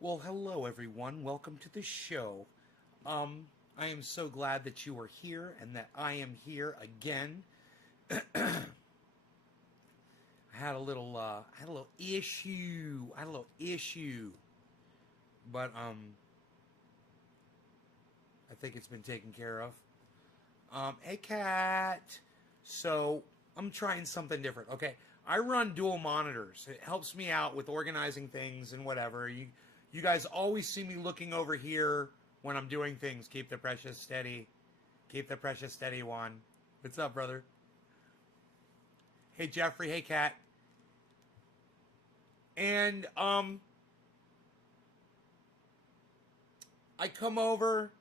Well, hello everyone. Welcome to the show. I am so glad that you are here and that I am here again. I had a little issue. But I think it's been taken care of. Hey cat. So, I'm trying something different. Okay. I run dual monitors. It helps me out with organizing things and whatever. You guys always see me looking over here when I'm doing things. Keep the precious steady. Keep the precious steady one. What's up, brother? Hey, Jeffrey. Hey, Kat. And, I come over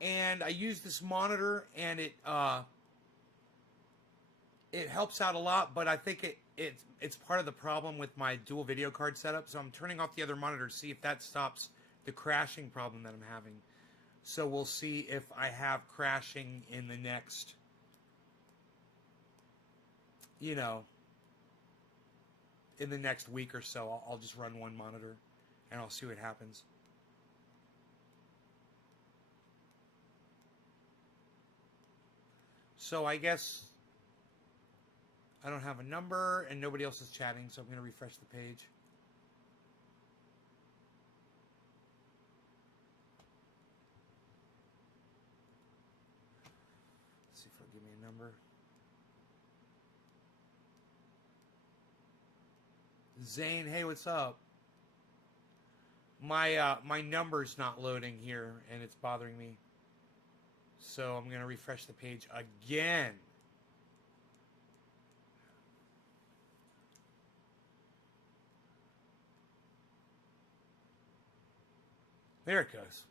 and I use this monitor and it helps out a lot, but I think it's part of the problem with my dual video card setup. So I'm turning off the other monitor to see if that stops the crashing problem that I'm having. So we'll see if I have crashing in the next, in the next week or so. I'll just run one monitor and I'll see what happens. So I guess I don't have a number and nobody else is chatting, so I'm going to refresh the page. Let's see if it'll give me a number. Zane, hey, what's up? My number's not loading here and it's bothering me. So I'm going to refresh the page again. There it goes.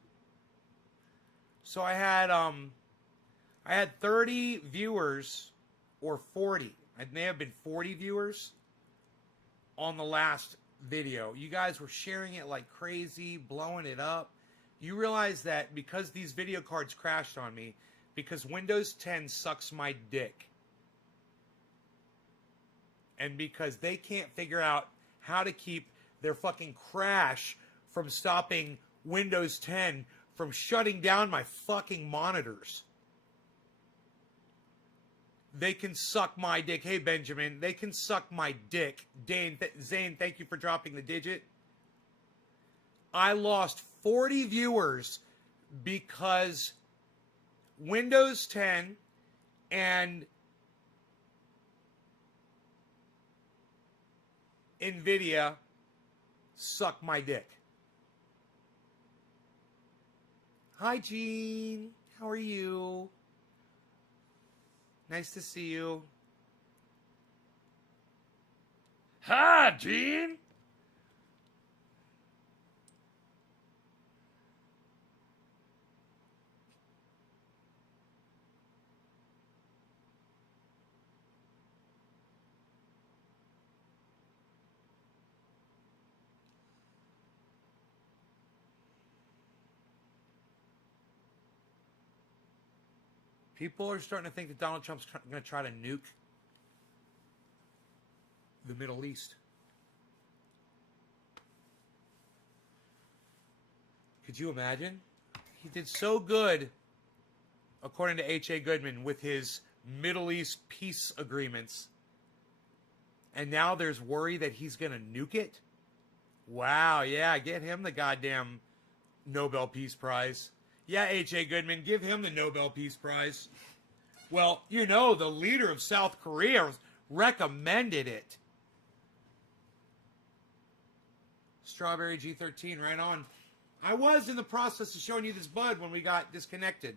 So I had 30 viewers or 40. It may have been 40 viewers on the last video. You guys were sharing it like crazy, blowing it up. You realize that because these video cards crashed on me, because Windows 10 sucks my dick, and because they can't figure out how to keep their fucking crash from stopping Windows 10 from shutting down my fucking monitors. They can suck my dick. Hey, Benjamin, they can suck my dick. Zane, thank you for dropping the digit. I lost 40 viewers because Windows 10 and NVIDIA suck my dick. Hi, Gene. How are you? Nice to see you. Hi, Gene. People are starting to think that Donald Trump's going to try to nuke the Middle East. Could you imagine? He did so good, according to H.A. Goodman, with his Middle East peace agreements. And now there's worry that he's going to nuke it? Wow, yeah, get him the goddamn Nobel Peace Prize. Yeah, H.A. Goodman, give him the Nobel Peace Prize. Well, the leader of South Korea recommended it. Strawberry G13, right on. I was in the process of showing you this bud when we got disconnected.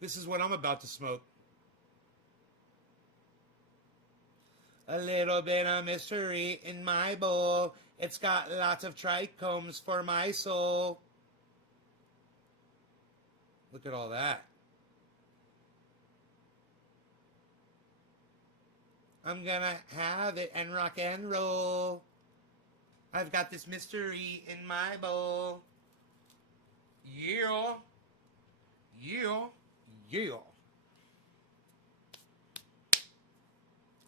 This is what I'm about to smoke. A little bit of mystery in my bowl. It's got lots of trichomes for my soul. Look at all that. I'm gonna have it and rock and roll. I've got this mystery in my bowl. Yeah. Yeah. Yeah.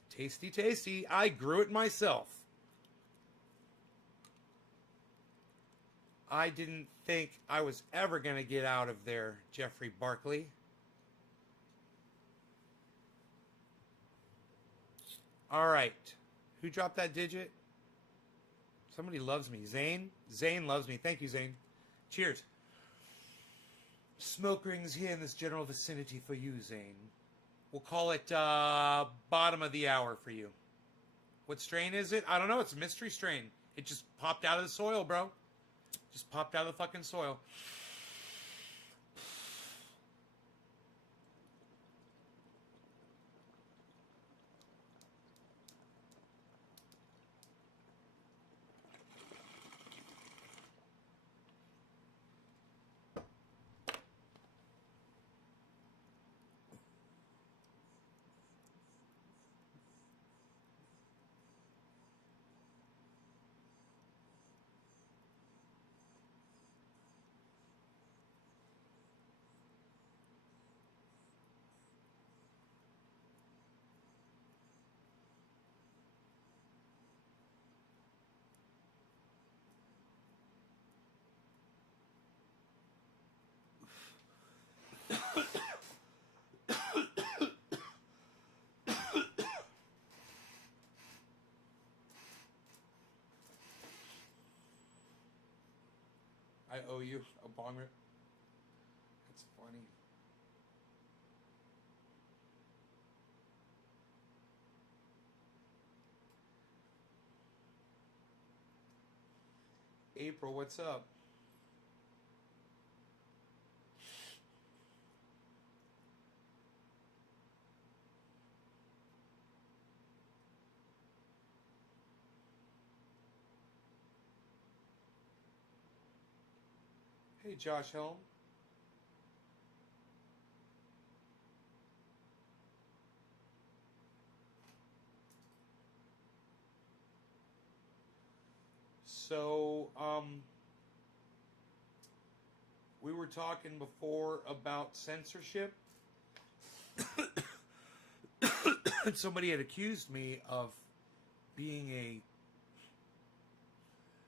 Tasty, tasty. I grew it myself. I didn't think I was ever going to get out of there, Jeffrey Barkley. All right. Who dropped that digit? Somebody loves me. Zane? Zane loves me. Thank you, Zane. Cheers. Smoke rings here in this general vicinity for you, Zane. We'll call it bottom of the hour for you. What strain is it? I don't know. It's a mystery strain. It just popped out of the soil, bro. Just popped out of the fucking soil. I owe you a bong rip. That's funny. April, what's up? Hey, Josh Helm. So, we were talking before about censorship. Somebody had accused me of being a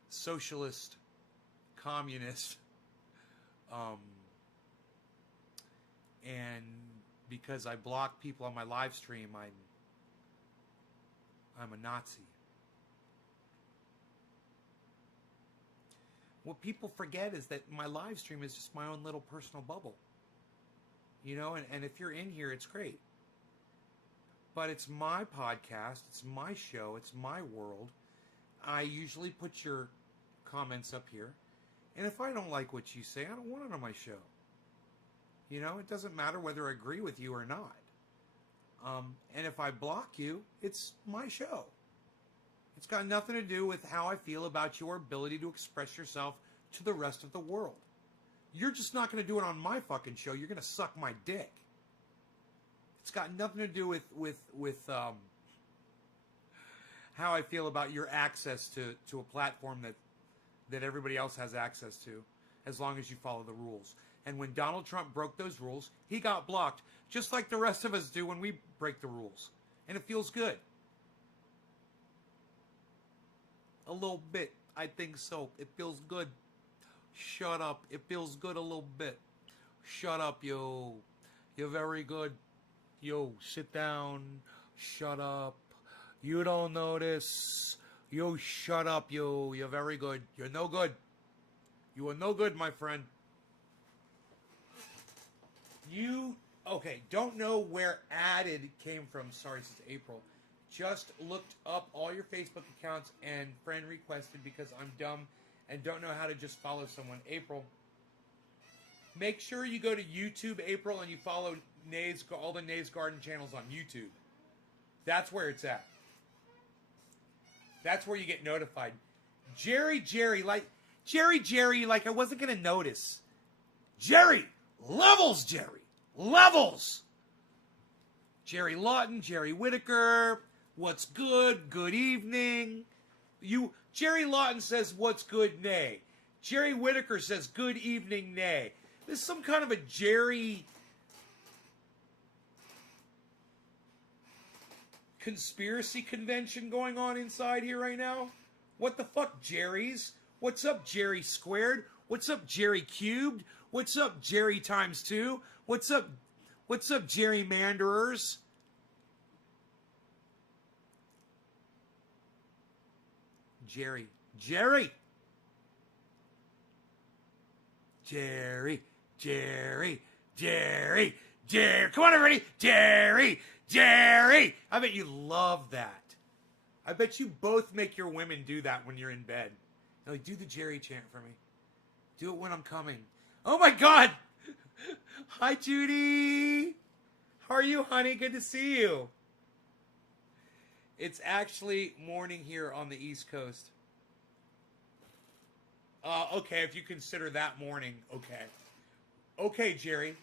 socialist, communist, and because I block people on my live stream, I'm a Nazi. What people forget is that my live stream is just my own little personal bubble. You know, and if you're in here, it's great. But it's my podcast, it's my show, it's my world. I usually put your comments up here. And if I don't like what you say, I don't want it on my show. You know, it doesn't matter whether I agree with you or not. And if I block you, it's my show. It's got nothing to do with how I feel about your ability to express yourself to the rest of the world. You're just not going to do it on my fucking show. You're going to suck my dick. It's got nothing to do with how I feel about your access to a platform that everybody else has access to, as long as you follow the rules. And when Donald Trump broke those rules, he got blocked, just like the rest of us do when we break the rules. And it feels good. A little bit. I think so. It feels good. Shut up. It feels good a little bit. Shut up, yo. You're very good. Yo, sit down. Shut up. You don't know this. Yo, shut up, yo. You're very good. You're no good. You are no good, my friend. You, okay, don't know where added came from. Sorry, since April. Just looked up all your Facebook accounts and friend requested because I'm dumb and don't know how to just follow someone. April, make sure you go to YouTube, April, and you follow all the Nays Garden channels on YouTube. That's where it's at. That's where you get notified. Jerry, like I wasn't going to notice. Jerry, levels, Jerry, levels. Jerry Lawton, Jerry Whitaker, what's good? Good evening. Jerry Lawton says, what's good, nay. Jerry Whitaker says, good evening, nay. There's some kind of a Jerry conspiracy convention going on inside here right now. What the fuck, Jerry's? What's up, Jerry squared? What's up, Jerry cubed? What's up, Jerry times 2? What's up, gerrymanderers? Jerry. Jerry. Jerry. Jerry. Jerry. Jerry. Come on, everybody. Jerry. Jerry. I bet you love that. I bet you both make your women do that when you're in bed. They're like, do the Jerry chant for me. Do it when I'm coming. Oh my God. Hi, Judy. How are you, honey? Good to see you. It's actually morning here on the East Coast. Okay, if you consider that morning, okay. Okay, Jerry.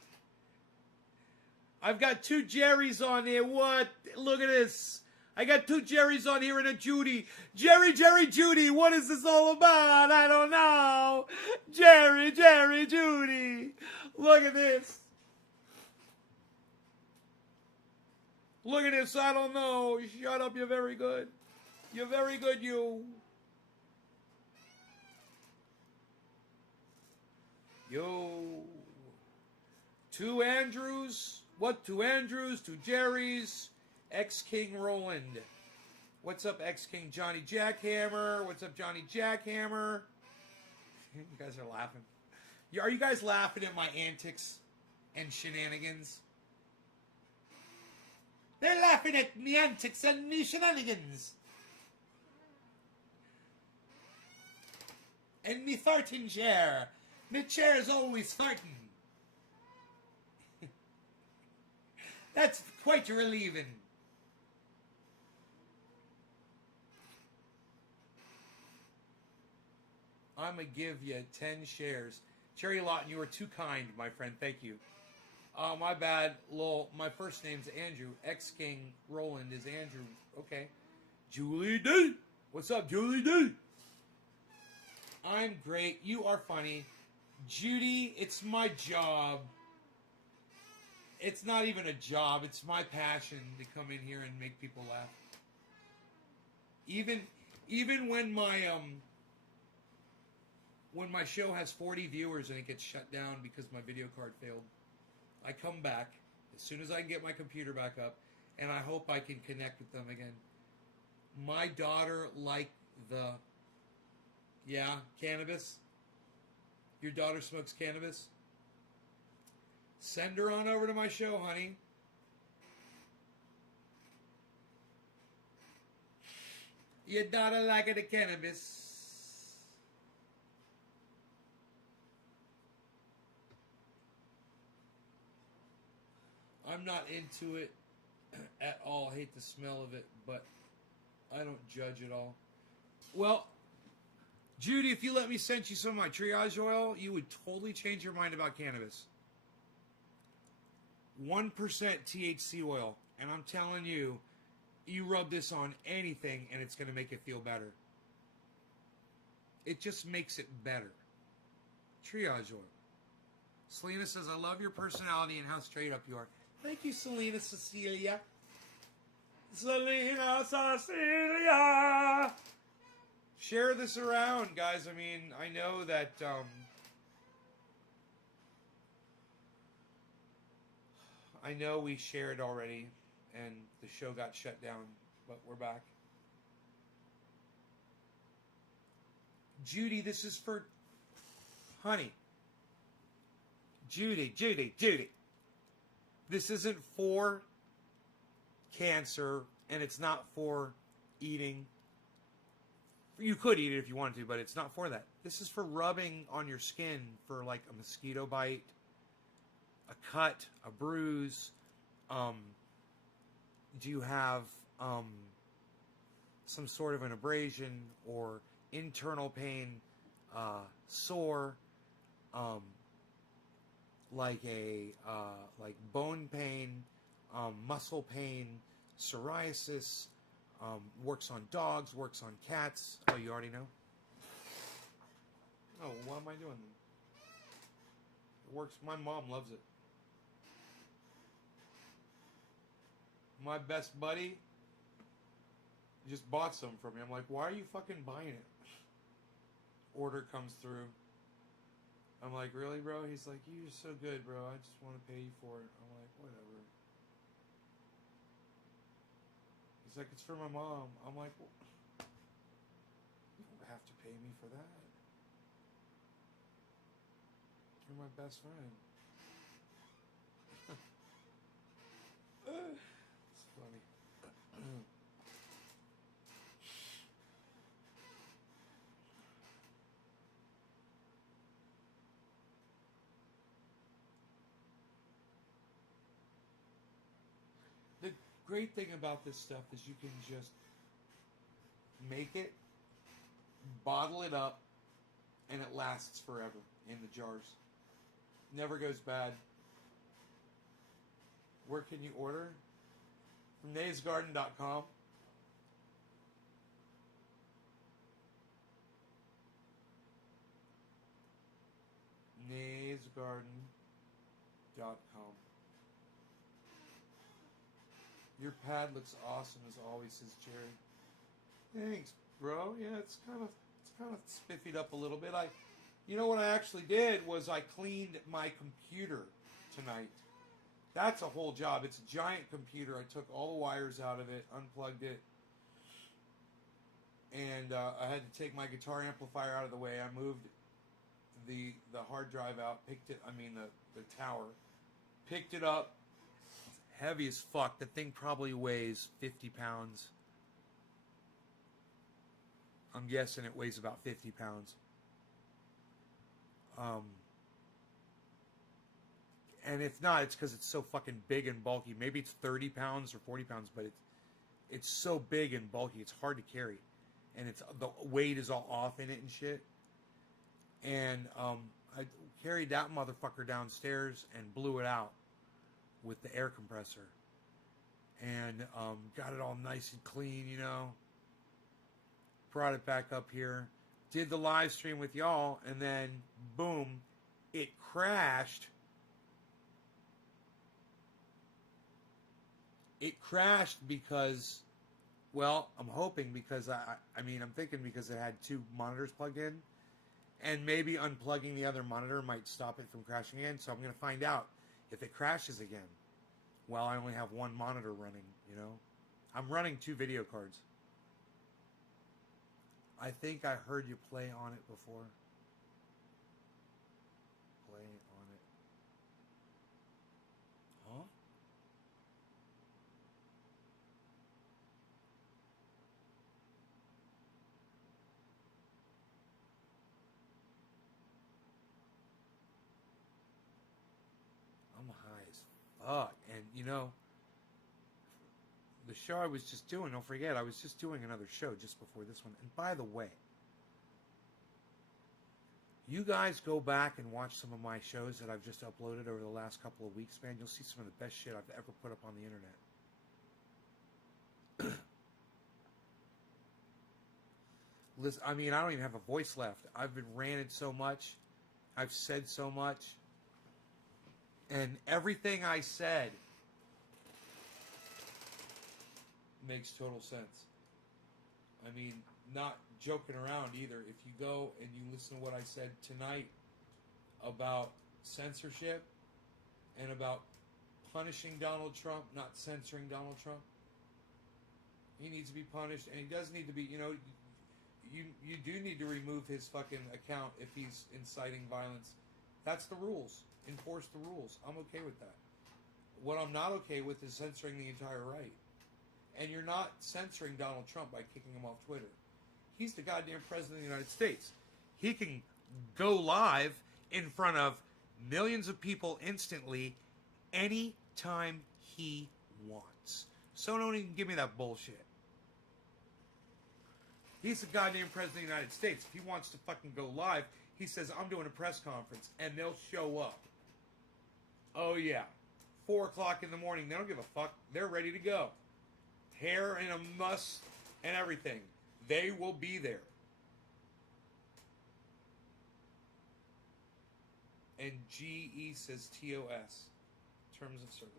I've got 2 Jerrys on here. What? Look at this. I got 2 Jerrys on here and a Judy. Jerry, Jerry, Judy. What is this all about? I don't know. Jerry, Jerry, Judy. Look at this. Look at this. I don't know. Shut up. You're very good. You're very good, you. Yo. 2 Andrews. What? 2 Andrews, 2 Jerrys. X-King Roland. What's up, X-King Johnny Jackhammer? What's up, Johnny Jackhammer? You guys are laughing. Are you guys laughing at my antics and shenanigans? They're laughing at me antics and me shenanigans. And me farting chair. Me chair is always farting. That's quite relieving. I'm going to give you 10 shares. Cherry Lawton, you are too kind, my friend. Thank you. My bad. Lol. My first name's Andrew. X-King Roland is Andrew. Okay. Julie D. What's up, Julie D? I'm great. You are funny. Judy, it's my job. It's not even a job. It's my passion to come in here and make people laugh. Even when my show has 40 viewers and it gets shut down because my video card failed, I come back as soon as I can get my computer back up, and I hope I can connect with them again. My daughter liked the... Yeah, cannabis? Your daughter smokes cannabis? Send her on over to my show, honey. Your daughter liked the cannabis. I'm not into it at all. Hate the smell of it, but I don't judge at all. Well, Judy, if you let me send you some of my triage oil, you would totally change your mind about cannabis. 1% THC oil. And I'm telling you, you rub this on anything and it's going to make it feel better. It just makes it better. Triage oil. Selena says, I love your personality and how straight up you are. Thank you, Selena Cecilia. Selena Cecilia. Share this around, guys. I mean, I know that I know we shared already and the show got shut down, but we're back. Judy, this is for honey. Judy. This isn't for cancer, and it's not for eating. You could eat it if you wanted to, but it's not for that. This is for rubbing on your skin for like a mosquito bite, a cut, a bruise. Do you have some sort of an abrasion or internal pain, sore, like bone pain, muscle pain, psoriasis, works on dogs, works on cats. Oh, you already know? Oh, why am I doing that? It works. My mom loves it. My best buddy just bought some for me. I'm like, why are you fucking buying it? order comes through. I'm like, really, bro? He's like, you're just so good, bro. I just want to pay you for it. I'm like, whatever. He's like, it's for my mom. I'm like, well, you don't have to pay me for that. You're my best friend. It's funny. The great thing about this stuff is you can just make it, bottle it up, and it lasts forever in the jars. Never goes bad. Where can you order? From naysgarden.com. naysgarden.com. Your pad looks awesome as always, says Jerry. Thanks, bro. Yeah, it's kind of spiffied up a little bit. You know what I actually did was I cleaned my computer tonight. That's a whole job. It's a giant computer. I took all the wires out of it, unplugged it, and I had to take my guitar amplifier out of the way. I moved the hard drive out, the tower, picked it up. It's heavy as fuck. The thing probably weighs 50 pounds. I'm guessing it weighs about 50 pounds. And if not, it's because it's so fucking big and bulky. Maybe it's 30 pounds or 40 pounds, but it's so big and bulky, it's hard to carry. And the weight is all off in it and shit. And I carried that motherfucker downstairs and blew it out with the air compressor. And got it all nice and clean, you know. Brought it back up here. Did the live stream with y'all, and then, boom, it crashed. It crashed because, well, I'm hoping because, I'm thinking because it had two monitors plugged in, and maybe unplugging the other monitor might stop it from crashing again, so I'm going to find out if it crashes again. Well, I only have one monitor running, you know. I'm running 2 video cards. I think I heard you play on it before. Play on it. Huh? I'm high as fuck. And, you know, the show I was just doing, don't forget, I was just doing another show just before this one. And by the way, you guys go back and watch some of my shows that I've just uploaded over the last couple of weeks, man. You'll see some of the best shit I've ever put up on the internet. Listen, I don't even have a voice left. I've been ranted so much. I've said so much. And everything I said makes total sense. Not joking around either. If you go and you listen to what I said tonight about censorship and about punishing Donald Trump, not censoring Donald Trump, he needs to be punished, and he does need to be, you do need to remove his fucking account if he's inciting violence. That's the rules. Enforce the rules. I'm okay with that. What I'm not okay with is censoring the entire right. And you're not censoring Donald Trump by kicking him off Twitter. He's the goddamn president of the United States. He can go live in front of millions of people instantly anytime he wants. So don't even give me that bullshit. He's the goddamn president of the United States. If he wants to fucking go live, he says, I'm doing a press conference, and they'll show up. Oh, yeah. 4 o'clock in the morning. They don't give a fuck. They're ready to go. Hair and a muss and everything. They will be there. And GE says TOS. Terms of service.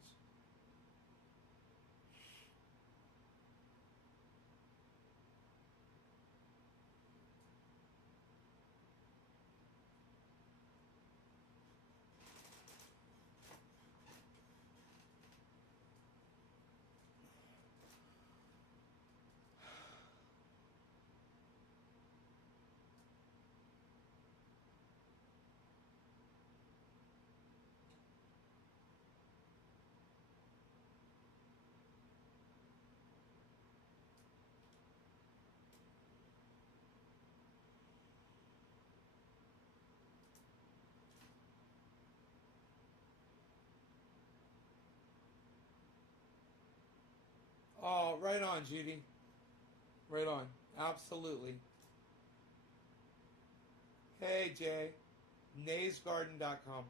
Oh, right on, Judy. Right on. Absolutely. Hey, Jay. naysgarden.com.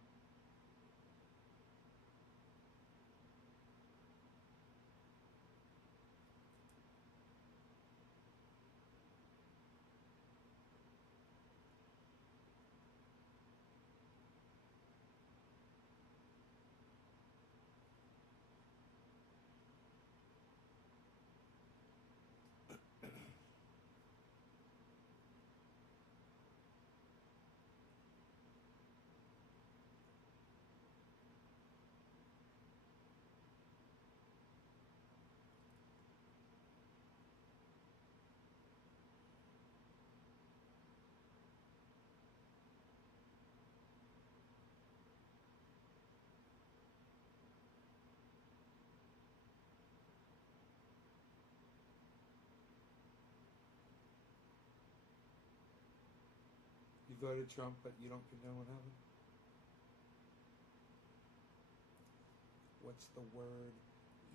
You voted Trump, but you don't condone what happened? What's the word?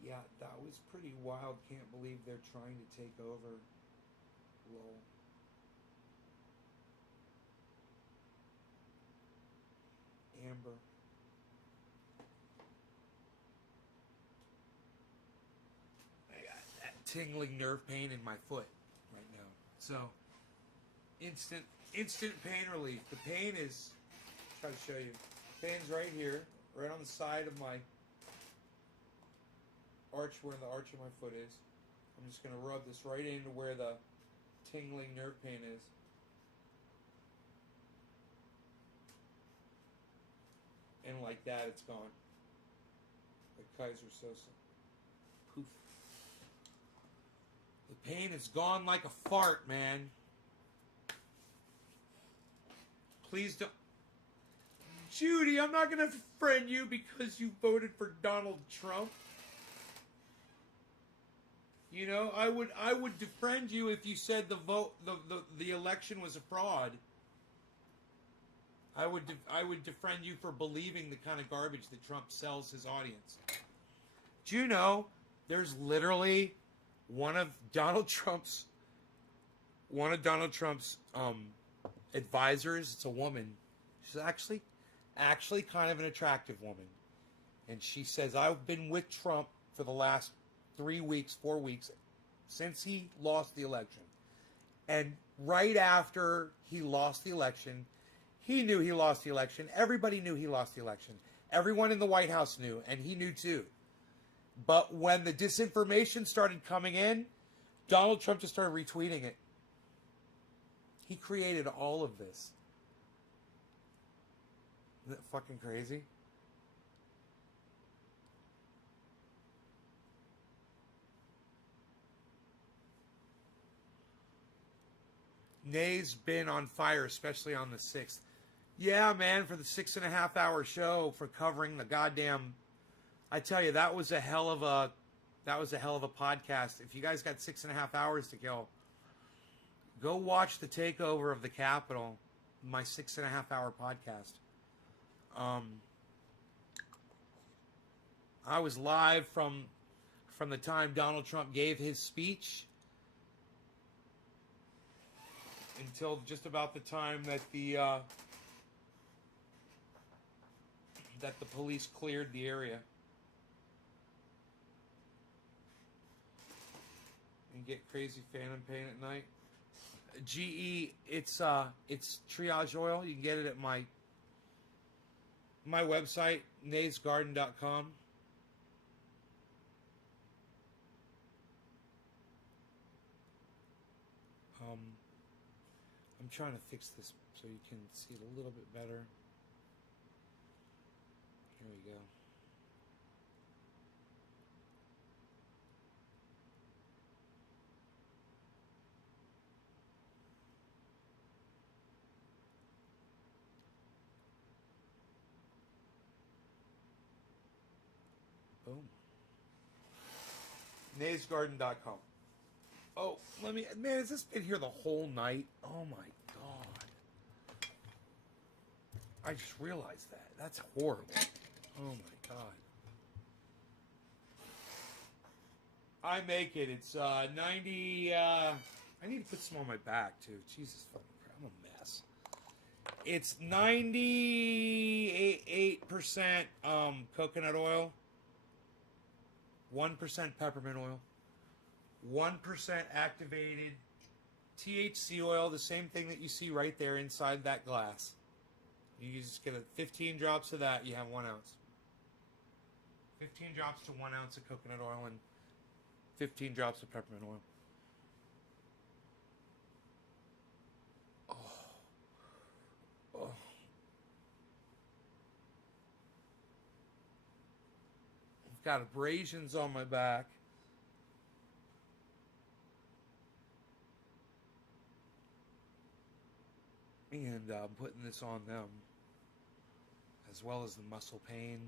Yeah, that was pretty wild. Can't believe they're trying to take over. Lol. Amber. I got that tingling nerve pain in my foot right now. So, instant pain relief. The pain is, try to show you. Pain's right here, right on the side of my arch, where the arch of my foot is. I'm just going to rub this right into where the tingling nerve pain is. And like that, it's gone. Like Kaiser Sosa. Poof. The pain is gone like a fart, man. Please don't. Judy, I'm not going to friend you because you voted for Donald Trump. You know, I would defriend you if you said the election was a fraud. I would defriend you for believing the kind of garbage that Trump sells his audience. Do you know there's literally one of Donald Trump's advisors? It's a woman. She's actually kind of an attractive woman, and she says, I've been with Trump for the last 3 weeks, 4 weeks, since he lost the election. And right after he lost the election, he knew he lost the election. Everybody knew he lost the election. Everyone in the White House knew, and he knew too. But when the disinformation started coming in, Donald Trump just started retweeting it. He created all of this. Isn't that fucking crazy? Nay's been on fire, especially on the 6th. Yeah, man, for the 6.5 hour show for covering the goddamn. I tell you, that was a hell of a podcast. If you guys got 6.5 hours to kill, go watch the takeover of the Capitol, my 6.5 hour podcast. I was live from the time Donald Trump gave his speech until just about the time that the police cleared the area. And get crazy phantom pain at night. GE, it's triage oil. You can get it at my website, naysgarden.com. I'm trying to fix this so you can see it a little bit better. Here we go. Boom. naysgarden.com. Oh, man, has this been here the whole night? Oh my God. I just realized that. That's horrible. Oh my God. I make it. It's 90. I need to put some on my back too. Jesus fucking Christ, I'm a mess. It's 98% coconut oil, 1% peppermint oil, 1% activated THC oil, the same thing that you see right there inside that glass. You just get 15 drops of that, you have 1 ounce. 15 drops to 1 ounce of coconut oil and 15 drops of peppermint oil. Oh. I've got abrasions on my back. And I'm putting this on them, as well as the muscle pain.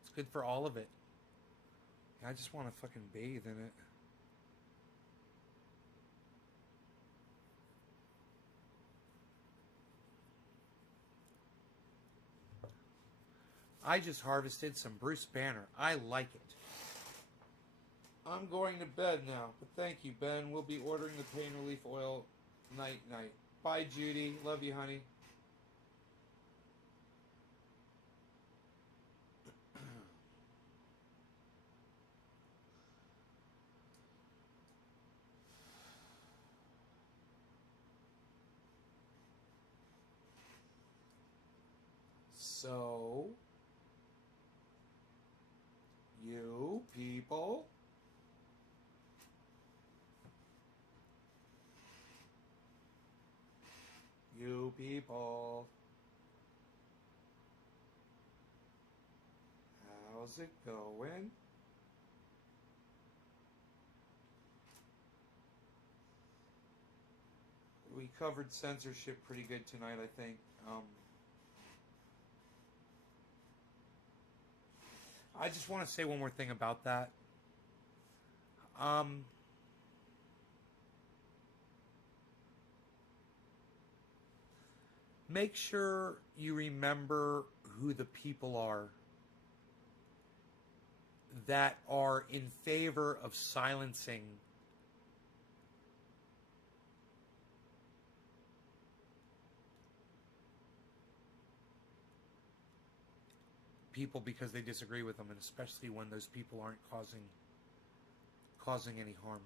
It's good for all of it. I just want to fucking bathe in it. I just harvested some Bruce Banner. I like it. I'm going to bed now, but thank you, Ben. We'll be ordering the pain relief oil night. Bye, Judy. Love you, honey. So, you people, how's it going? We covered censorship pretty good tonight, I think. I just want to say one more thing about that. Make sure you remember who the people are that are in favor of silencing people because they disagree with them, and especially when those people aren't causing any harm.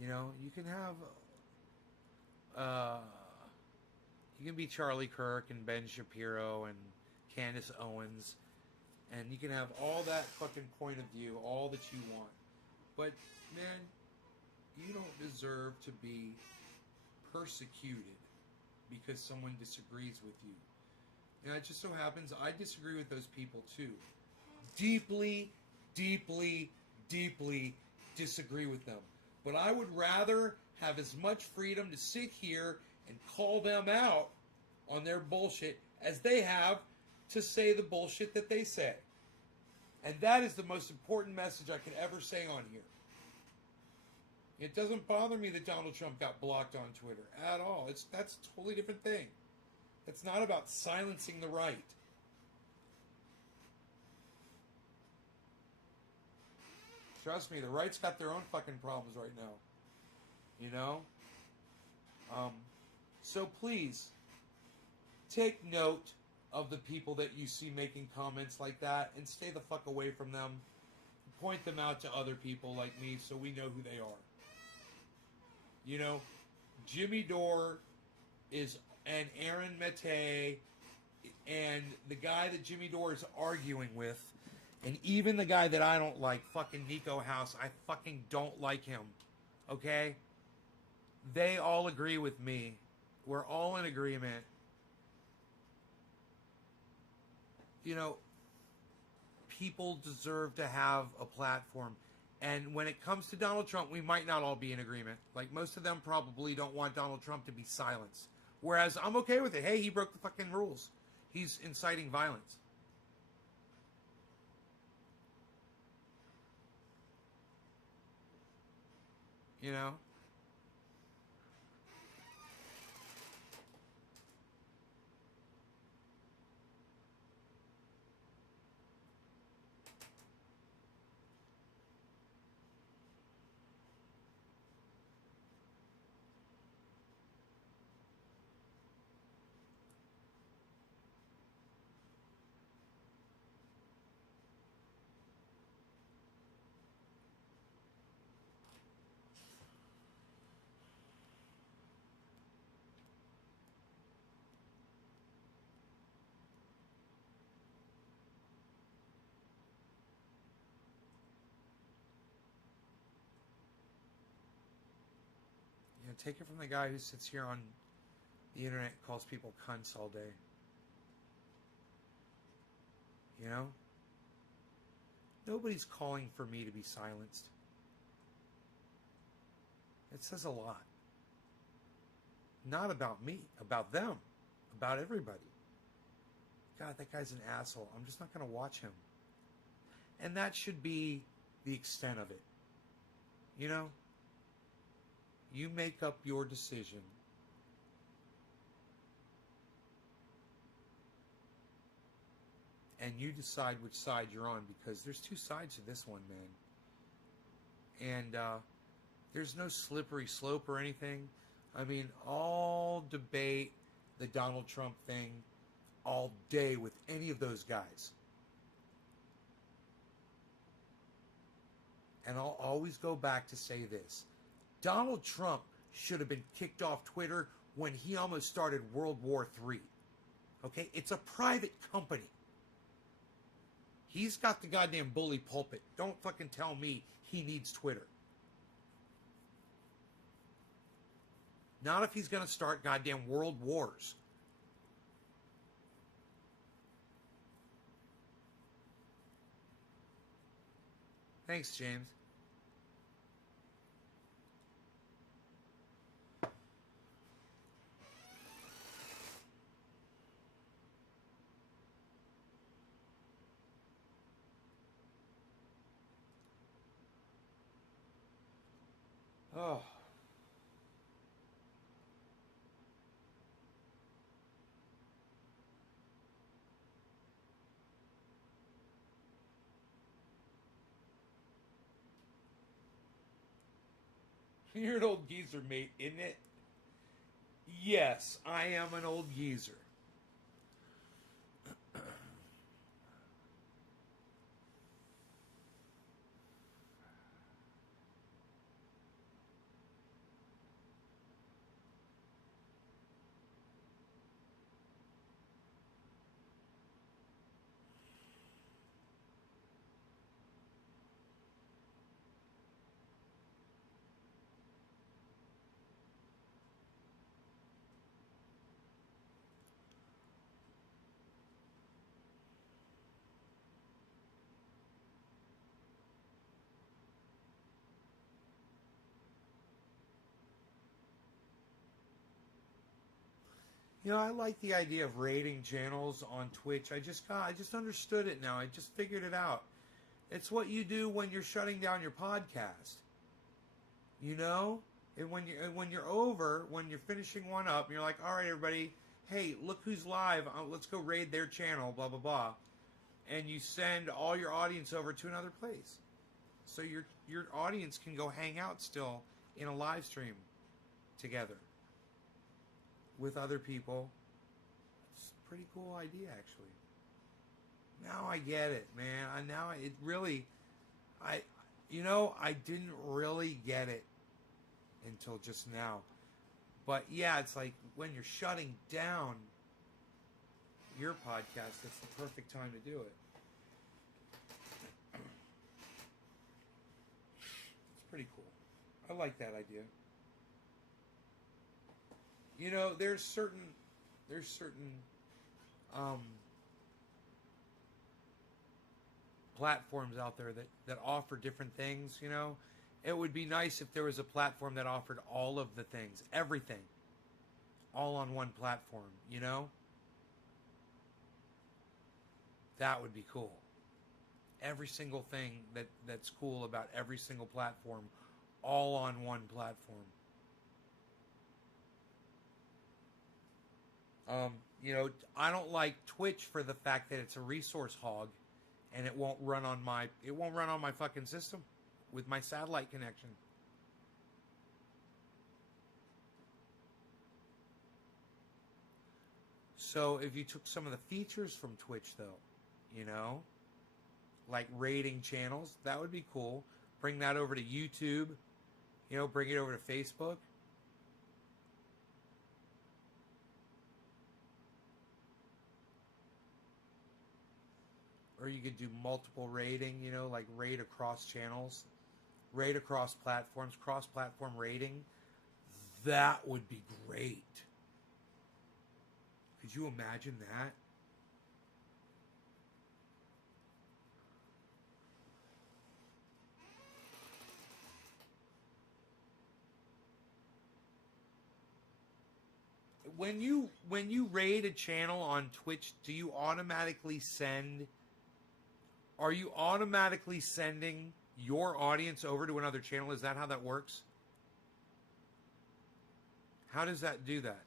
You know, you can have you can be Charlie Kirk and Ben Shapiro and Candace Owens, and you can have all that fucking point of view, all that you want. But, man, you don't deserve to be persecuted because someone disagrees with you. And it just so happens I disagree with those people too. Deeply, deeply, deeply disagree with them. But I would rather have as much freedom to sit here and call them out on their bullshit as they have to say the bullshit that they say. And that is the most important message I could ever say on here. It doesn't bother me that Donald Trump got blocked on Twitter at all. That's a totally different thing. It's not about silencing the right. Trust me, the right's got their own fucking problems right now. You know? So please, take note of the people that you see making comments like that and stay the fuck away from them. Point them out to other people like me so we know who they are. You know, Jimmy Dore and Aaron Mate and the guy that Jimmy Dore is arguing with, and even the guy that I don't like, fucking Nico House, I fucking don't like him. Okay? They all agree with me. We're all in agreement. You know, people deserve to have a platform. And when it comes to Donald Trump, we might not all be in agreement. Like, most of them probably don't want Donald Trump to be silenced. Whereas I'm okay with it. Hey, he broke the fucking rules. He's inciting violence. You know? And take it from the guy who sits here on the internet and calls people cunts all day. You know? Nobody's calling for me to be silenced. It says a lot. Not about me, about them, about everybody. God, that guy's an asshole. I'm just not going to watch him. And that should be the extent of it. You know? You make up your decision. And you decide which side you're on, because there's two sides to this one, man. And there's no slippery slope or anything. I mean, I'll debate the Donald Trump thing all day with any of those guys. And I'll always go back to say this. Donald Trump should have been kicked off Twitter when he almost started World War III. Okay? It's a private company. He's got the goddamn bully pulpit. Don't fucking tell me he needs Twitter. Not if he's going to start goddamn world wars. Thanks, James. Oh. You're an old geezer, mate, isn't it? Yes, I am an old geezer. You know, I like the idea of rating channels on Twitch. I just understood it now. I just figured it out. It's what you do when you're shutting down your podcast. You know? And when you're finishing one up, and you're like, all right, everybody, hey, look who's live. Let's go raid their channel, blah, blah, blah. And you send all your audience over to another place. So your audience can go hang out still in a live stream together with other people. It's a pretty cool idea, actually. Now I get it, man. I didn't really get it until just now. But yeah, it's like when you're shutting down your podcast, it's the perfect time to do it. It's pretty cool. I like that idea. You know, there's certain platforms out there that offer different things, you know. It would be nice if there was a platform that offered all of the things, everything, all on one platform, you know. That would be cool. Every single thing that's cool about every single platform, all on one platform. You know, I don't like Twitch for the fact that it's a resource hog, and it won't run on my fucking system with my satellite connection. So if you took some of the features from Twitch, though, you know, like rating channels, that would be cool. Bring that over to YouTube, you know, bring it over to Facebook. Or you could do multiple rating, you know, like rate across channels, rate across platforms, cross-platform rating. That would be great. Could you imagine that? When you raid a channel on Twitch, do you automatically send? Are you automatically sending your audience over to another channel? Is that how that works? How does that do that?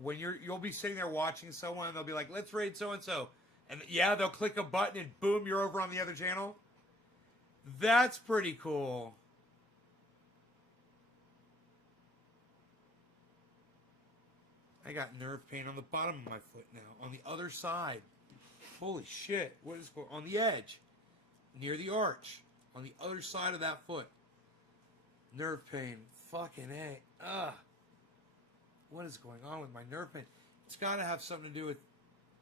When you'll be sitting there watching someone and they'll be like, let's raid so and so. And yeah, they'll click a button and boom, you're over on the other channel. That's pretty cool. I got nerve pain on the bottom of my foot now. On the other side. Holy shit. What is going on? The edge. Near the arch. On the other side of that foot. Nerve pain. Fucking A. Ugh. What is going on with my nerve pain? It's got to have something to do with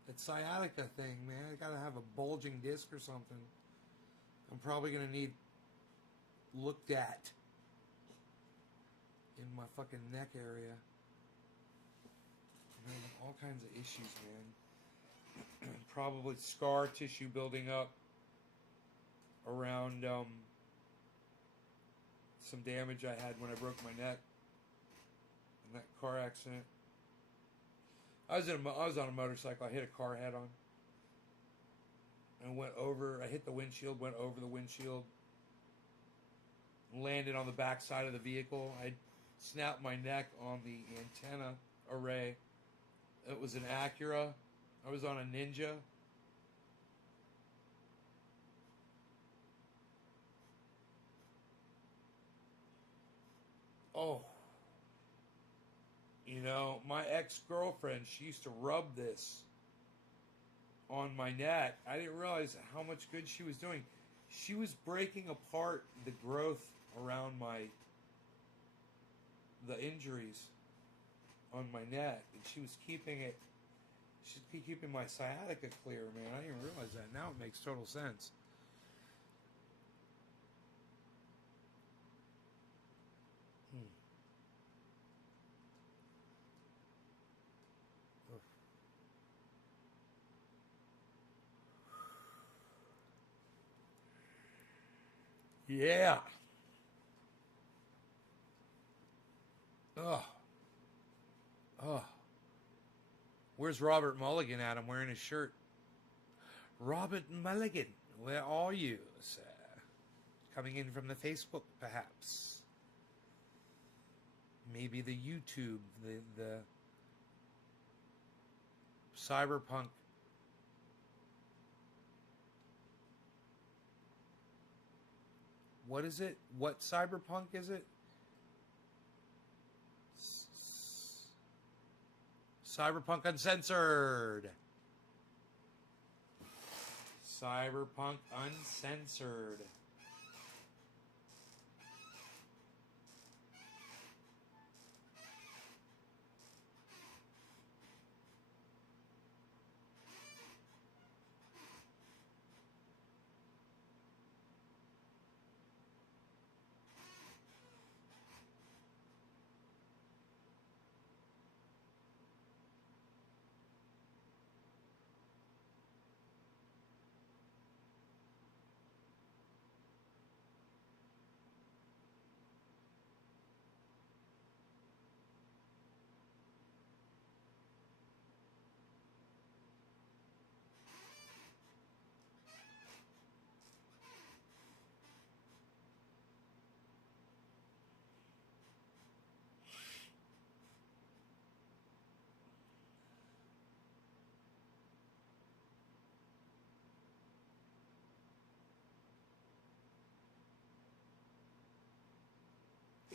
that sciatica thing, man. I got to have a bulging disc or something. I'm probably going to need looked at in my fucking neck area. Man, all kinds of issues, man. Probably scar tissue building up around some damage I had when I broke my neck in that car accident. I was on a motorcycle. I hit a car head on and went over. I hit the windshield, went over the windshield, landed on the back side of the vehicle. I snapped my neck on the antenna array. It was an Acura. I was on a Ninja. Oh. You know, my ex-girlfriend, she used to rub this on my neck. I didn't realize how much good she was doing. She was breaking apart the growth around the injuries on my neck, and she was keeping my sciatica clear, man. I didn't realize that. Now it makes total sense. Yeah. Ugh. Ugh. Where's Robert Mulligan at? I'm wearing his shirt. Robert Mulligan, where are you, sir? Coming in from the Facebook, perhaps. Maybe the YouTube, the cyberpunk. What is it? What cyberpunk is it? Cyberpunk Uncensored. Cyberpunk Uncensored.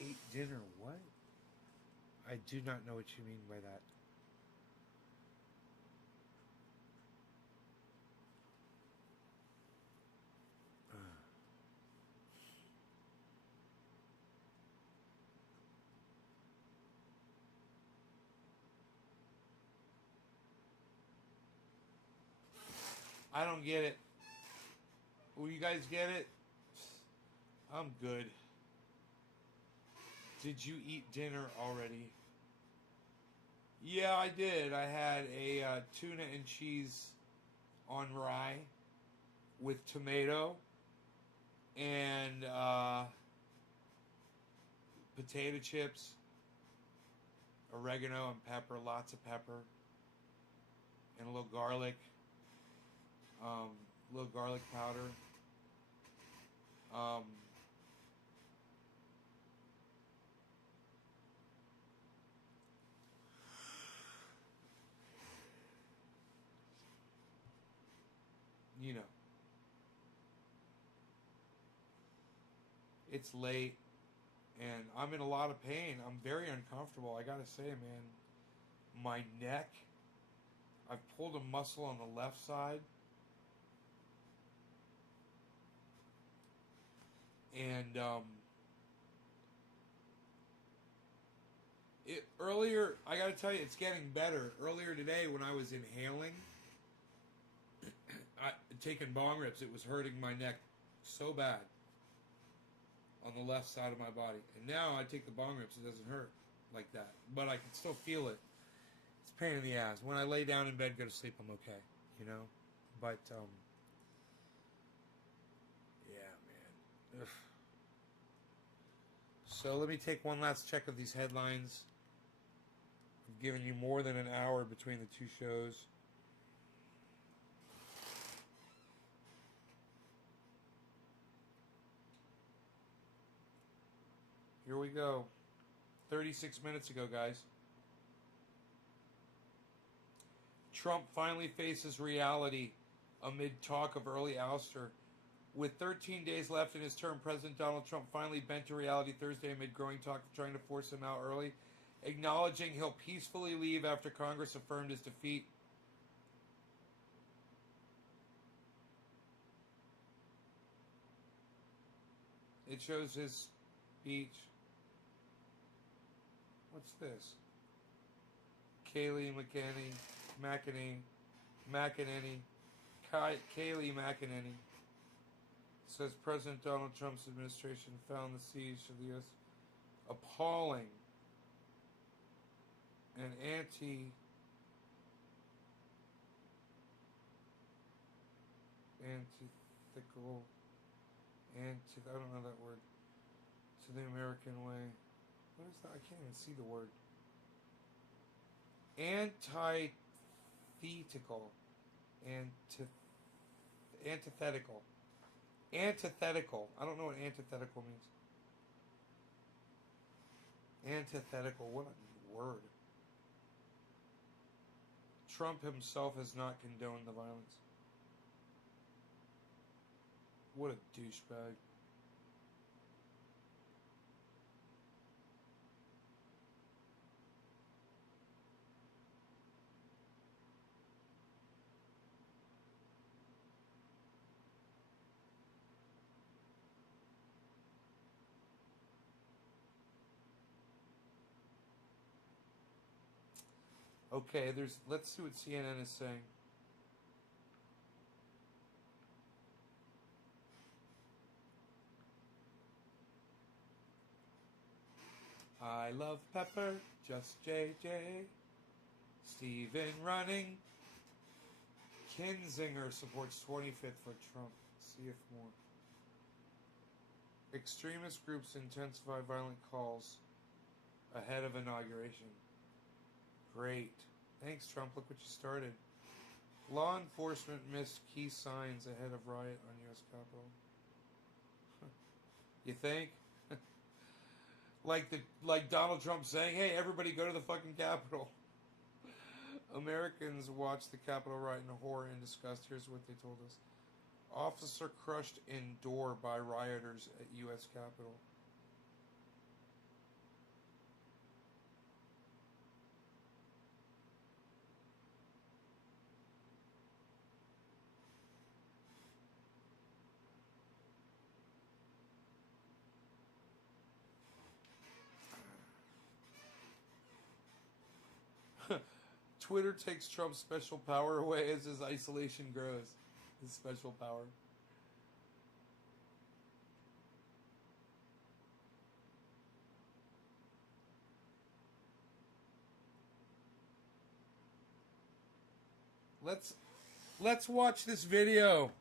Ate dinner, what? I do not know what you mean by that. I don't get it. Will you guys get it? I'm good. Did you eat dinner already? Yeah, I did. I had a tuna and cheese on rye with tomato and potato chips, oregano and pepper, lots of pepper, and a little garlic powder. Um, you know, it's late and I'm in a lot of pain. I'm very uncomfortable. I gotta say, man, my neck, I've pulled a muscle on the left side. And earlier, I gotta tell you, it's getting better. Earlier today, when I was inhaling, taking bong rips, it was hurting my neck so bad on the left side of my body. And now I take the bong rips, it doesn't hurt like that. But I can still feel it. It's a pain in the ass. When I lay down in bed, go to sleep, I'm okay, you know? But, yeah, man. Ugh. So let me take one last check of these headlines. I've given you more than an hour between the two shows. Here we go. 36 minutes ago, guys. Trump finally faces reality amid talk of early ouster. With 13 days left in his term, President Donald Trump finally bent to reality Thursday amid growing talk of trying to force him out early, acknowledging he'll peacefully leave after Congress affirmed his defeat. It shows his speech. What's this? Kayleigh McEnany. Kayleigh McEnany says President Donald Trump's administration found the siege of the U.S. appalling and antithetical, I don't know that word, to the American way. What is that? I can't even see the word. Antithetical. Antithetical. I don't know what antithetical means. Antithetical. What a word. Trump himself has not condoned the violence. What a douchebag. Okay, let's see what CNN is saying. I love Pepper, just JJ. Stephen running. Kinzinger supports 25th for Trump. See if more. Extremist groups intensify violent calls ahead of inauguration. Great. Thanks, Trump. Look what you started. Law enforcement missed key signs ahead of riot on U.S. Capitol. You think? like Donald Trump saying, hey, everybody go to the fucking Capitol. Americans watched the Capitol riot in horror and disgust. Here's what they told us. Officer crushed in door by rioters at U.S. Capitol. Twitter takes Trump's special power away as his isolation grows. His special power. Let's watch this video.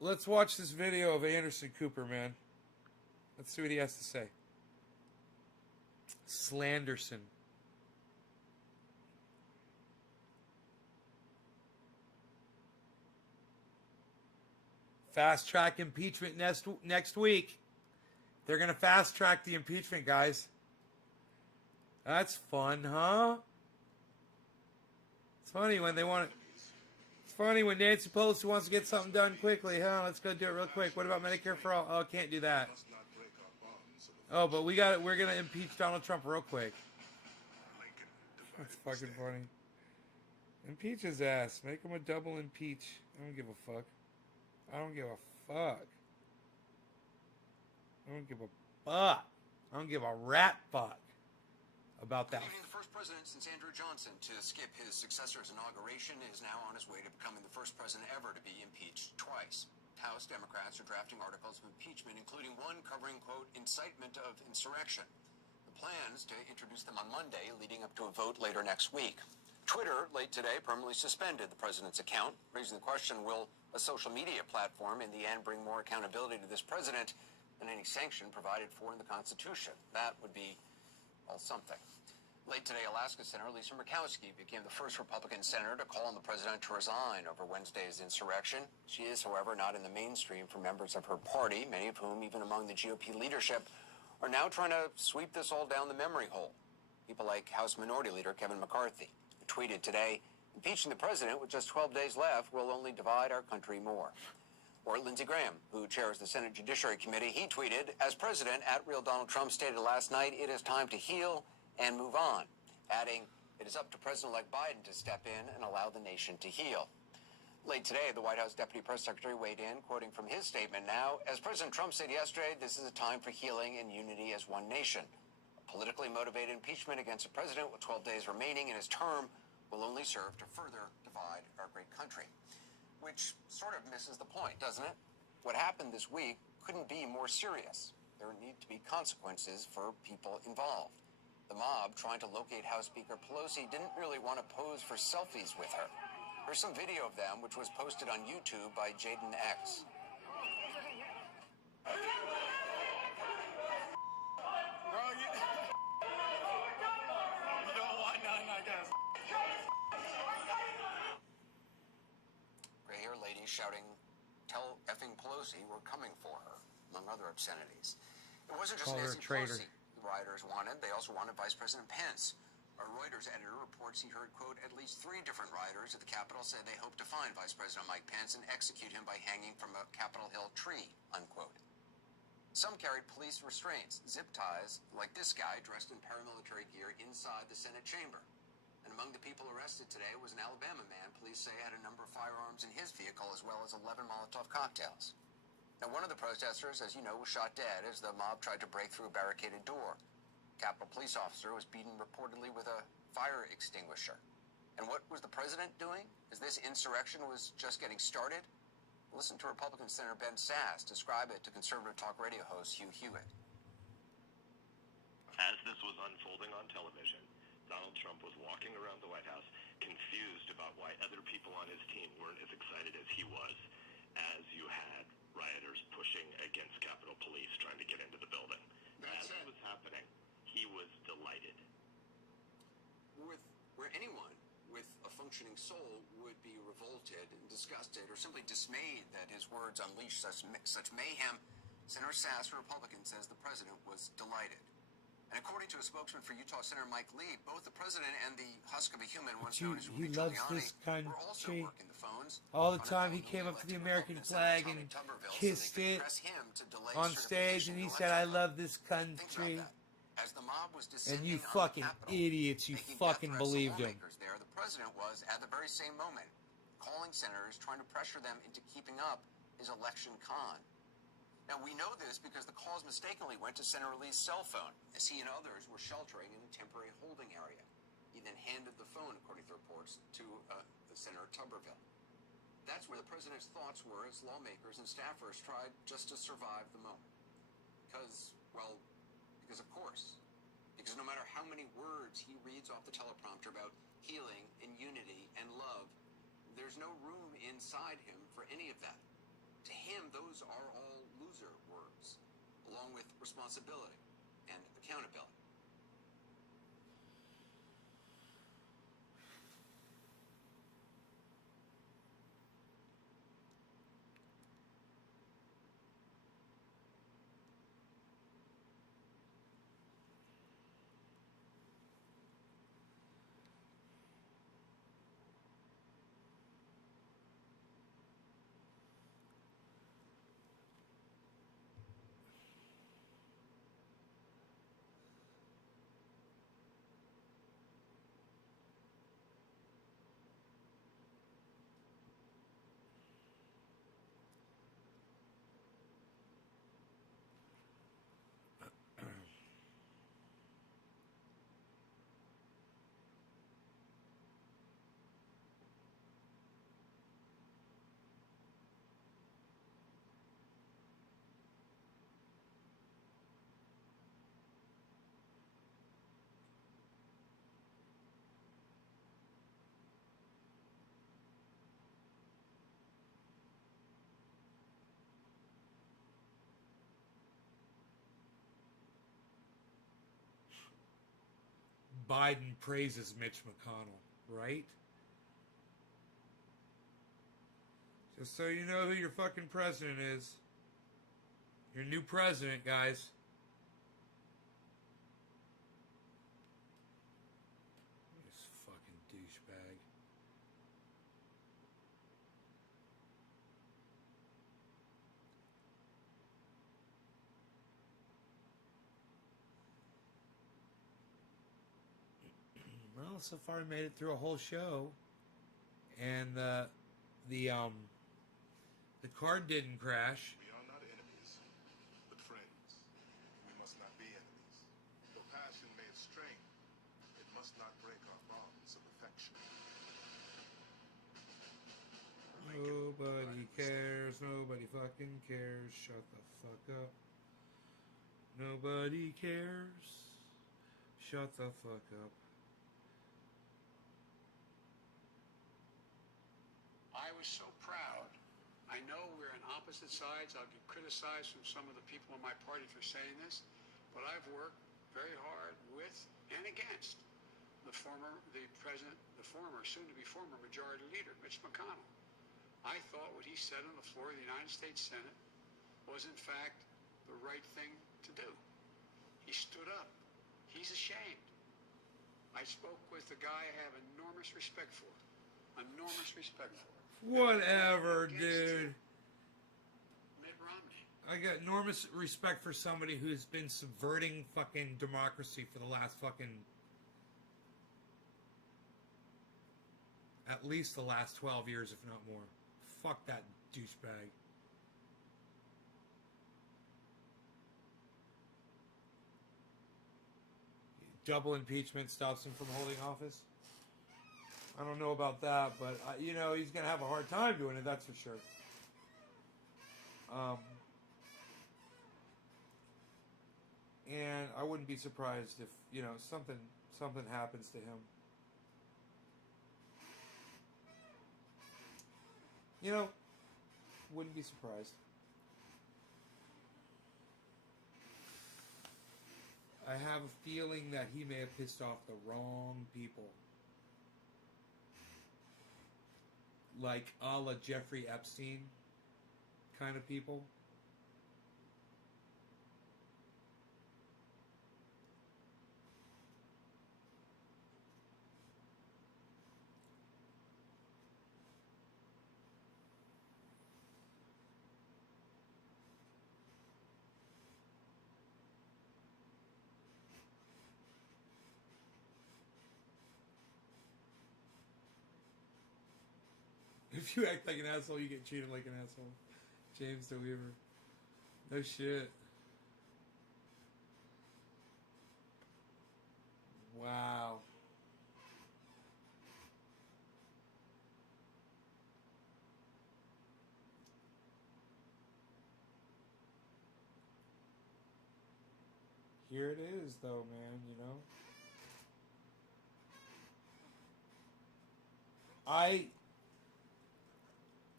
Let's watch this video of Anderson Cooper, man. Let's see what he has to say. Slanderson. Fast track impeachment next week. They're going to fast track the impeachment, guys. That's fun, huh? It's funny when they want it. It's funny when Nancy Pelosi wants to get something done quickly, huh? Let's go do it real quick. What about Medicare for all? Oh, can't do that. Oh, but we're going to impeach Donald Trump real quick. That's fucking funny. Impeach his ass. Make him a double impeach. I don't give a fuck. I don't give a fuck. I don't give a fuck. I don't give a rat fuck about that. The first president since Andrew Johnson to skip his successor's inauguration is now on his way to becoming the first president ever to be impeached twice. House Democrats are drafting articles of impeachment, including one covering, quote, incitement of insurrection. The plan is to introduce them on Monday, leading up to a vote later next week. Twitter, late today, permanently suspended the president's account, raising the question, will a social media platform in the end bring more accountability to this president than any sanction provided for in the Constitution? That would be all something. Late today, Alaska Senator Lisa Murkowski became the first Republican senator to call on the president to resign over Wednesday's insurrection. She is, however, not in the mainstream for members of her party, many of whom, even among the GOP leadership, are now trying to sweep this all down the memory hole. People like House Minority Leader Kevin McCarthy, who tweeted today, impeaching the president with just 12 days left will only divide our country more. Or Lindsey Graham, who chairs the Senate Judiciary Committee, he tweeted, as president, @Real Donald Trump stated last night, it is time to heal and move on, adding, it is up to President-elect Biden to step in and allow the nation to heal. Late today, the White House Deputy Press Secretary weighed in, quoting from his statement now, as President Trump said yesterday, this is a time for healing and unity as one nation. A politically motivated impeachment against a president with 12 days remaining in his term will only serve to further divide our great country. Which sort of misses the point, doesn't it? What happened this week couldn't be more serious. There need to be consequences for people involved. The mob trying to locate House Speaker Pelosi didn't really want to pose for selfies with her. Here's some video of them, which was posted on YouTube by Jaden X. Gray-haired lady shouting, tell effing Pelosi we're coming for her, among other obscenities. It wasn't just Nancy Pelosi the rioters wanted. They also wanted Vice President Pence. A Reuters editor reports he heard, quote, at least 3 different rioters at the Capitol said they hope to find Vice President Mike Pence and execute him by hanging from a Capitol Hill tree, unquote. Some carried police restraints, zip ties, like this guy dressed in paramilitary gear inside the Senate chamber. And among the people arrested today was an Alabama man police say had a number of firearms in his vehicle, as well as 11 Molotov cocktails. Now, one of the protesters, as you know, was shot dead as the mob tried to break through a barricaded door. A Capitol police officer was beaten reportedly with a fire extinguisher. And what was the president doing as this insurrection was just getting started? Listen to Republican Senator Ben Sasse describe it to conservative talk radio host Hugh Hewitt. As this was unfolding on television, Donald Trump was walking around the White House, confused about why other people on his team weren't as excited as he was, as you had rioters pushing against Capitol Police trying to get into the building. As it was happening, he was delighted. Where anyone with a functioning soul would be revolted and disgusted or simply dismayed that his words unleashed such mayhem, Senator Sasse, a Republican, says the president was delighted. And according to a spokesman for Utah Senator Mike Lee, both the president and the husk of a human, once known as Rudy Giuliani, were also working the phones. All the time he came up to the American flag and kissed it on stage, and he said, I love this country. As the mob was and you fucking idiots, you fucking believed him. There, the president was, at the very same moment, calling senators, trying to pressure them into keeping up his election con. Now, we know this because the calls mistakenly went to Senator Lee's cell phone, as he and others were sheltering in a temporary holding area. He then handed the phone, according to reports, to Senator Tuberville. That's where the president's thoughts were as lawmakers and staffers tried just to survive the moment. Because of course. Because no matter how many words he reads off the teleprompter about healing and unity and love, There's no room inside him for any of that. To him, those are all loser words, along with responsibility and accountability. Biden praises Mitch McConnell, right? Just so you know who your fucking president is. Your new president, guys. This fucking douchebag. Well, so far we made it through a whole show, and the card didn't crash. We are not enemies, but friends. We must not be enemies. Though passion may have strained, it must not break our bonds of affection. Nobody cares. Nobody fucking cares. Shut the fuck up. Nobody cares. Shut the fuck up. I was so proud. I know we're on opposite sides. I'll get criticized from some of the people in my party for saying this, but I've worked very hard with and against the former soon-to-be former majority leader, Mitch McConnell. I thought what he said on the floor of the United States Senate was, in fact, the right thing to do. He stood up. He's ashamed. I spoke with a guy I have enormous respect for. Enormous respect for. Whatever, dude. Mitt Romney. I got enormous respect for somebody who's been subverting fucking democracy for the last fucking... at least the last 12 years, if not more. Fuck that douchebag. Double impeachment stops him from holding office? I don't know about that, but, you know, he's going to have a hard time doing it, that's for sure. And I wouldn't be surprised if, you know, something happens to him. You know, wouldn't be surprised. I have a feeling that he may have pissed off the wrong people. Like a la Jeffrey Epstein kind of people. If you act like an asshole, you get treated like an asshole. James DeWeaver. No shit. Wow. Here it is, though, man, you know?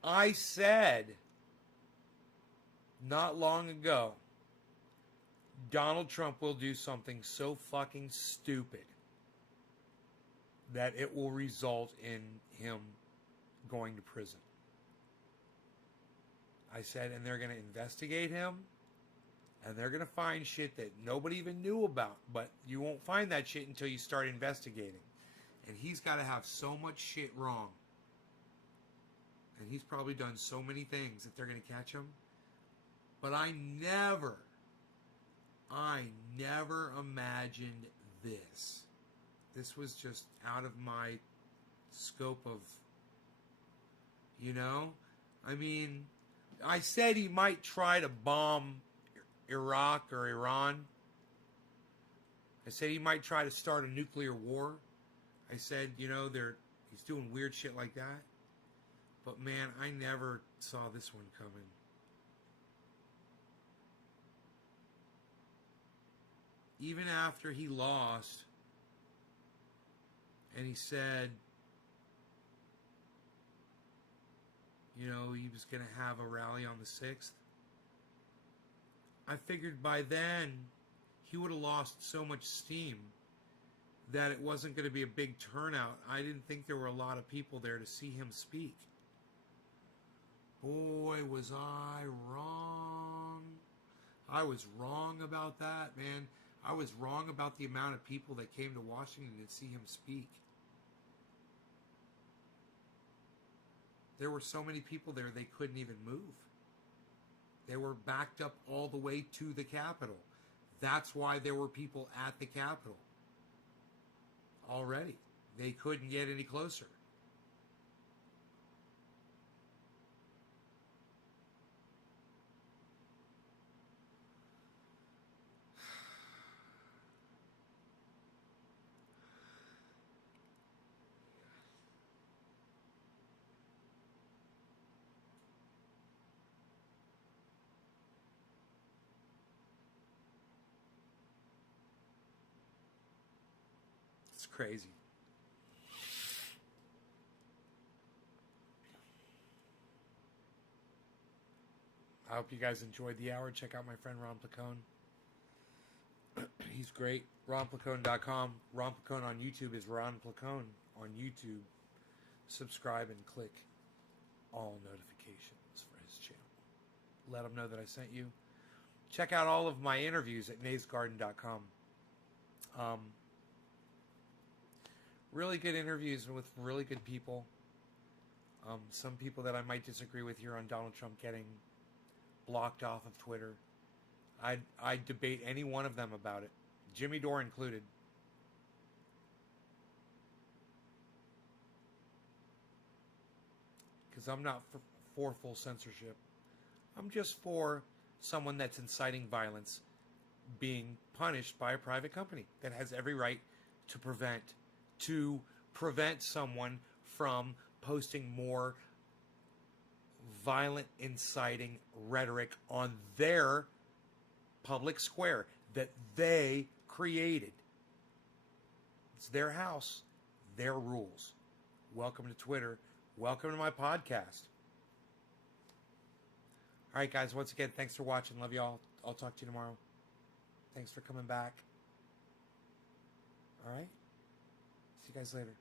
I said not long ago, Donald Trump will do something so fucking stupid that it will result in him going to prison. I said, and they're going to investigate him, and they're going to find shit that nobody even knew about, but you won't find that shit until you start investigating. And he's got to have so much shit wrong. And he's probably done so many things that they're going to catch him. But I never imagined this. This was just out of my scope of, you know? I mean, I said he might try to bomb Iraq or Iran. I said he might try to start a nuclear war. I said, you know, he's doing weird shit like that. But man, I never saw this one coming. Even after he lost, and he said, you know, he was going to have a rally on the 6th. I figured by then he would have lost so much steam that it wasn't going to be a big turnout. I didn't think there were a lot of people there to see him speak. Boy, was I wrong. I was wrong about that, man. I was wrong about the amount of people that came to Washington to see him speak. There were so many people there they couldn't even move. They were backed up all the way to the Capitol. That's why there were people at the Capitol already. They couldn't get any closer. It's crazy. I hope you guys enjoyed the hour. Check out my friend Ron Placone. He's great. RonPlacone.com. Ron Placone on YouTube is Ron Placone on YouTube. Subscribe and click all notifications for his channel. Let him know that I sent you. Check out all of my interviews at naysgarden.com. Really good interviews with really good people. Some people that I might disagree with here on Donald Trump getting blocked off of Twitter. I'd debate any one of them about it. Jimmy Dore included. Because I'm not for full censorship. I'm just for someone that's inciting violence being punished by a private company that has every right to prevent someone from posting more violent, inciting rhetoric on their public square that they created. It's their house, their rules. Welcome to Twitter. Welcome to my podcast. All right, guys, once again, thanks for watching. Love y'all. I'll talk to you tomorrow. Thanks for coming back. All right. See you guys later.